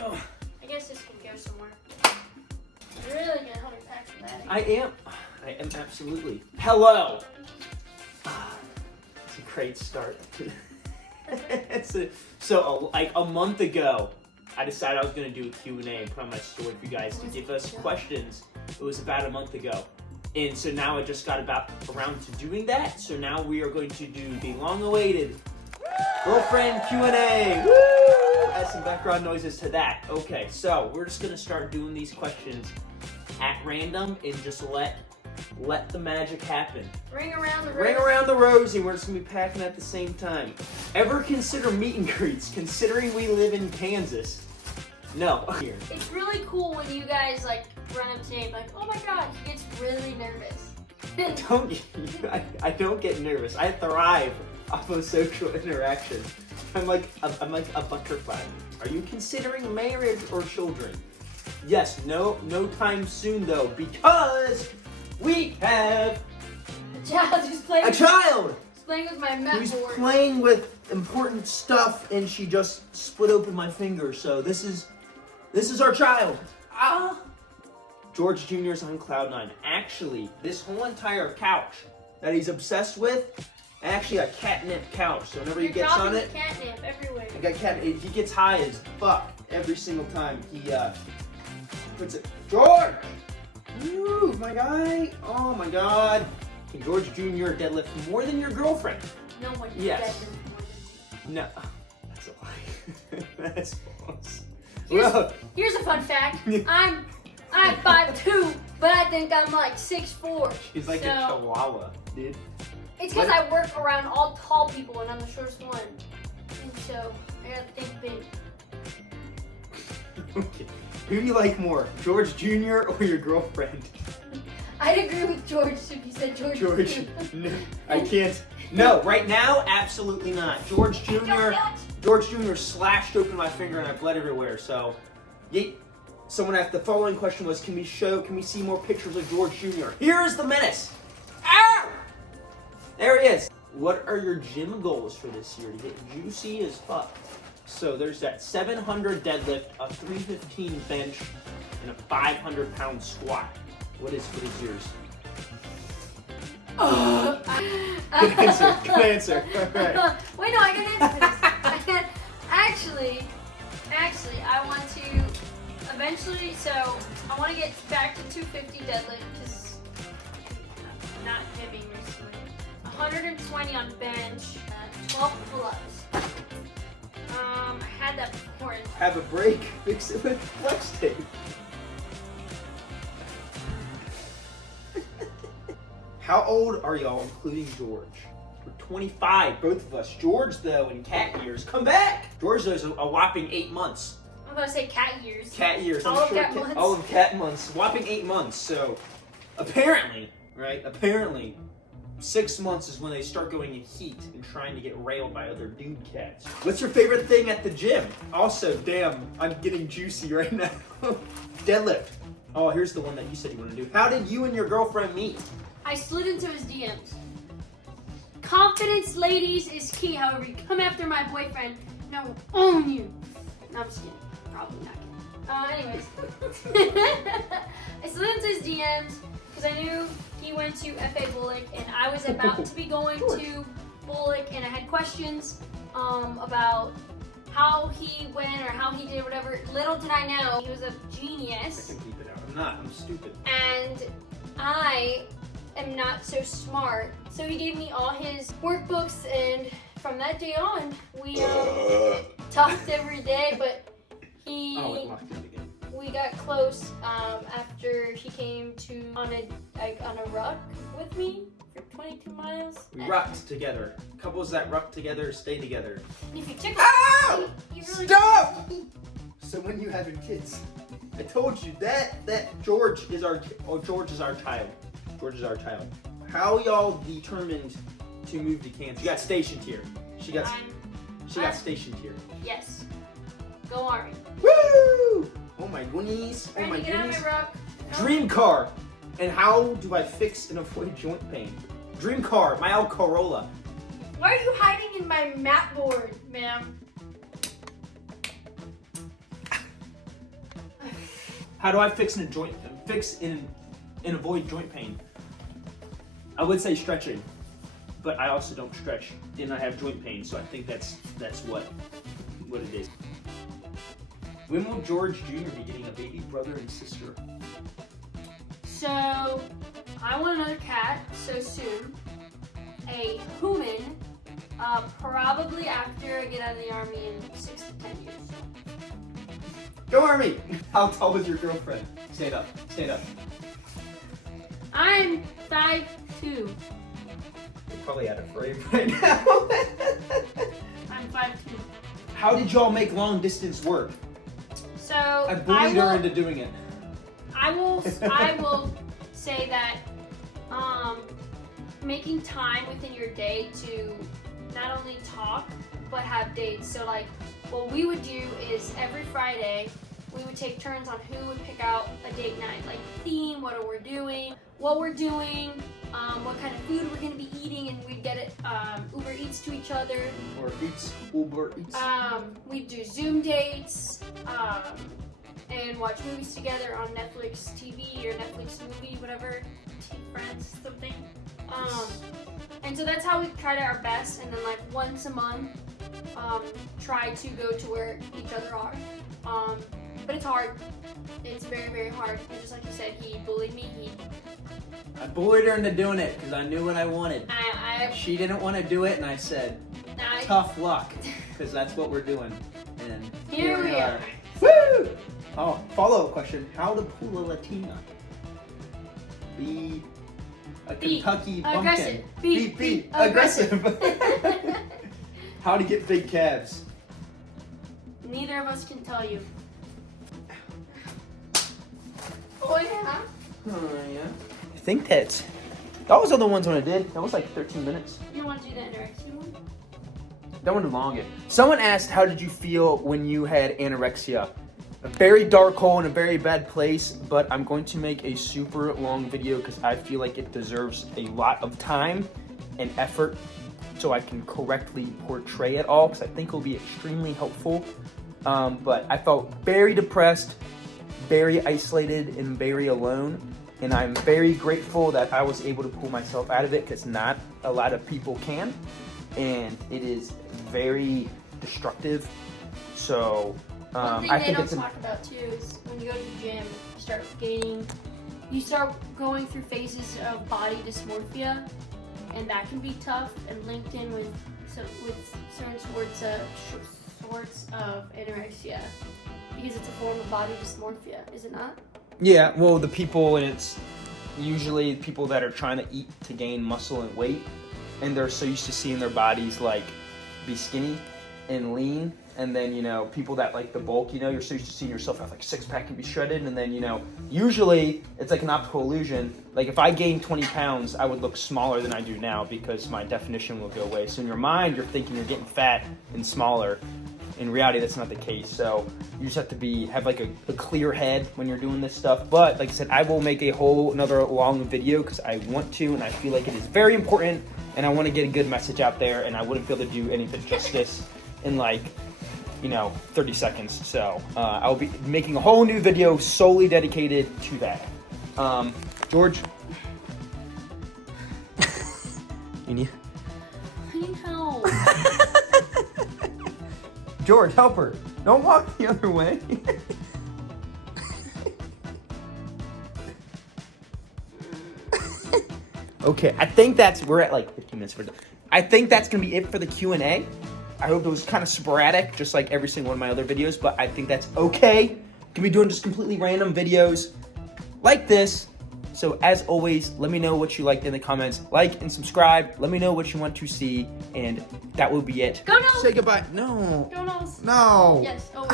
Oh. I guess this can go somewhere. You're really gonna help me pack the bag. I am absolutely. Hello. It's a great start. Like a month ago, I decided I was going to do a Q&A and put on my story for you guys to give us questions. It was about a month ago. And so now I just got around to doing that. So now we are going to do the long-awaited girlfriend Q&A. Woo! Add some background noises to that. Okay, so we're just going to start doing these questions at random and just let the magic happen. Ring around the rosy. Ring around the rosy. We're just going to be packing at the same time. Ever consider meet and greets, considering we live in Kansas? No. Here. It's really cool when you guys like run up to me like, oh my god, he gets really nervous. I don't get nervous. I thrive off of social interaction. I'm like a butterfly. Are you considering marriage or children? Yes. No time soon though, because we have a child who's playing. A child. Who's playing with my mat Who's board. playing with important stuff, and she just split open my finger. So this is our child. George Jr.'s on cloud 9. Actually, this whole entire couch that he's obsessed with, actually a catnip couch. So whenever he gets on it, catnip everywhere. I got catnip. He gets high as fuck every single time he puts it. George, move, my guy. Oh my God. Can George Jr. deadlift more than your girlfriend? No one can Yes. deadlift more than me. No, that's a lie. That's false. Here's a fun fact. I'm 5'2", but I think I'm like 6'4". She's like a chihuahua, dude. It's because I work around all tall people and I'm the shortest one. And so I gotta think big. Okay. Who do you like more, George Jr. or your girlfriend? I'd agree with George if you said George. George. No, I can't. No, right now, absolutely not. George Jr. George Jr. slashed open my finger and I bled everywhere. So, someone asked. The following question was, can we see more pictures of George Jr.? Here is the menace. Ah! There he is. What are your gym goals for this year? To get juicy as fuck. So there's that 700 deadlift, a 315 bench, and a 500-pound squat. What is yours? Good answer. Good answer. All right. Wait, no, I can answer this. Actually, I want to eventually. So I want to get back to 250 deadlift because I'm not gymming recently. 120 on bench, 12 pull-ups. I had that before. Have a break. Fix it with flex tape. How old are y'all, including George? We're 25, both of us. George, though, in cat years. Come back! George, though, is a whopping 8 months. I'm going to say cat years. Cat years. All of cat months. All of cat months. Whopping 8 months. So, apparently, 6 months is when they start going in heat and trying to get railed by other dude cats. What's your favorite thing at the gym? Also, damn, I'm getting juicy right now. Deadlift. Oh, here's the one that you said you want to do. How did you and your girlfriend meet? I slid into his DMs. Confidence, ladies, is key. However, you come after my boyfriend, and I will own you. No, I'm just kidding. Probably not kidding. Anyways. I slid into his DMs because I knew he went to FA Bullock, and I was about to be going to Bullock, and I had questions about how he went or how he did whatever. Little did I know, he was a genius. I can keep it out. I'm not. I'm stupid. And I am not so smart. So he gave me all his workbooks, and from that day on, we talked every day, but we got close after he came on a ruck with me for 22 miles. We rucked together. Couples that ruck together stay together. And if you tickle you really stop! So when you having kids? I told you that George is our child. George is our child. How y'all determined to move to Kansas? You got stationed here. She got stationed here. Yes. Go Army. Woo! Oh my goonies. Oh my get out goonies. of my ruck. Dream car. And how do I fix and avoid joint pain? Dream car. My old Corolla. Why are you hiding in my mat board, ma'am? How do I fix and avoid joint pain? I would say stretching, but I also don't stretch, and I have joint pain, so I think that's what it is. When will George Jr. be getting a baby brother and sister? So, I want another cat so soon. A human, probably after I get out of the army in 6 to 10 years. Go Army! How tall is your girlfriend? Stand up. Stand up. I'm 5'2". You're probably out of frame right now. I'm 5'2". How did y'all make long distance work? So I bullied her into doing it. I will say that making time within your day to not only talk but have dates. So like what we would do is every Friday we would take turns on who would pick out a date night, like theme, what we're doing, what kind of food we're gonna be eating, and we'd get it Uber Eats to each other. Or Uber Eats. We'd do Zoom dates, and watch movies together on Netflix TV or Netflix movie, whatever, Friends, something. And so that's how we tried our best, and then like once a month, try to go to where each other are. But it's hard. It's very, very hard. And just like you said, he bullied me. I bullied her into doing it because I knew what I wanted. She didn't want to do it, and I said, tough luck, because that's what we're doing. And here we are. Woo! Oh, follow-up question. How to pull a Latina? Be a Kentucky bumpkin. Aggressive. Be aggressive. How to get big calves? Neither of us can tell you. Oh yeah. Oh yeah. I think that was the other ones when I did. That was like 13 minutes. You want to do the anorexia one? That one elongated. Someone asked, how did you feel when you had anorexia? A very dark hole in a very bad place, but I'm going to make a super long video because I feel like it deserves a lot of time and effort so I can correctly portray it all, because I think it will be extremely helpful. But I felt very depressed, very isolated, and very alone. And I'm very grateful that I was able to pull myself out of it, because not a lot of people can. And it is very destructive. So one thing I they think don't it's talk about too is when you go to the gym, you start going through phases of body dysmorphia, and that can be tough and linked in with certain sorts of anorexia, because it's a form of body dysmorphia, is it not? Yeah, well, the people, and it's usually people that are trying to eat to gain muscle and weight, and they're so used to seeing their bodies like be skinny and lean, and then, you know, people that like the bulk, you know, you're so used to seeing yourself have like six pack and be shredded, and then, you know, usually it's like an optical illusion. Like if I gained 20 pounds, I would look smaller than I do now because my definition will go away. So in your mind, you're thinking you're getting fat and smaller. In reality, that's not the case. So you just have to have like a clear head when you're doing this stuff. But like I said, I will make a whole another long video because I want to, and I feel like it is very important, and I want to get a good message out there, and I wouldn't be able to do any of it justice in like, you know, 30 seconds. So I'll be making a whole new video solely dedicated to that. George? You need? I need help. George, help her. Don't walk the other way. Okay, I think we're at like 15 minutes for I think that's gonna be it for the Q&A. I hope it was kind of sporadic, just like every single one of my other videos, but I think that's okay. Can be doing just completely random videos like this. So as always, let me know what you liked in the comments. Like and subscribe. Let me know what you want to see, and that will be it. Go Noles! Say goodbye. No. Go Noles! No. Yes, always.